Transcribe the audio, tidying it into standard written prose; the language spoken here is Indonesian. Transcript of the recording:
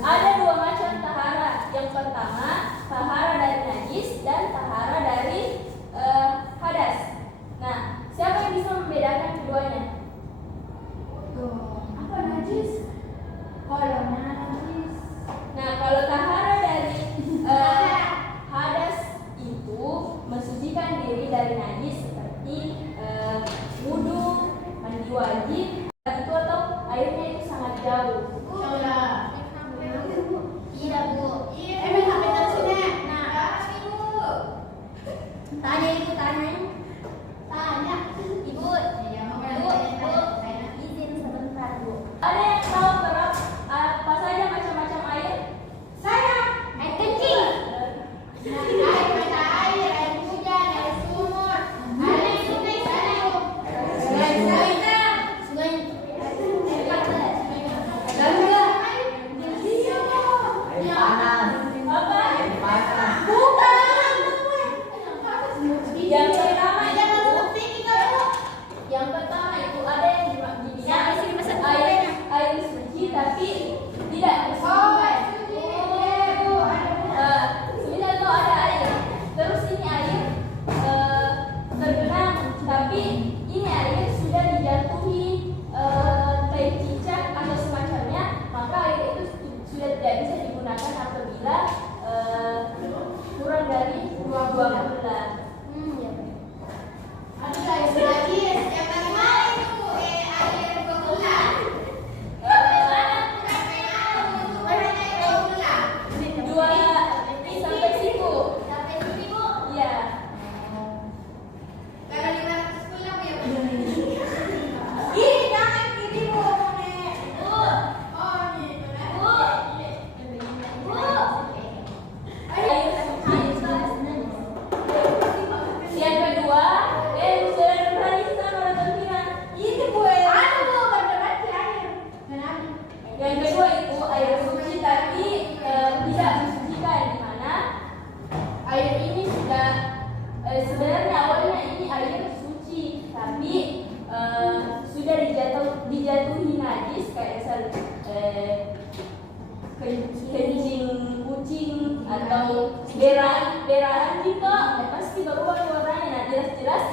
Ada dua macam tahara. Yang pertama, tahara dari najis dan tahara dari hadas. Nah, siapa yang bisa membedakan keduanya? Apa najis? Kalau najis. Nah, kalau tahara dari hadas itu mensucikan diri dari najis seperti wudu, mandi wajib, itu atau airnya itu sangat jauh. Iya Bu. Emang sampai terusnya. Nah, tanya ibu tanya. Ibu. Bu. Izin sebentar Bu. Ada yang tahu apa saja macam-macam air? Saya air kecil. Air mata air, air hujan, air sumur, air sungai sana Bu. Sungai. Sebenarnya awalnya ini air suci, tapi sudah dijatuhi najis kayak misal kencing kucing atau berak anjing kok pasti berubah warnanya. Nah jelas-jelas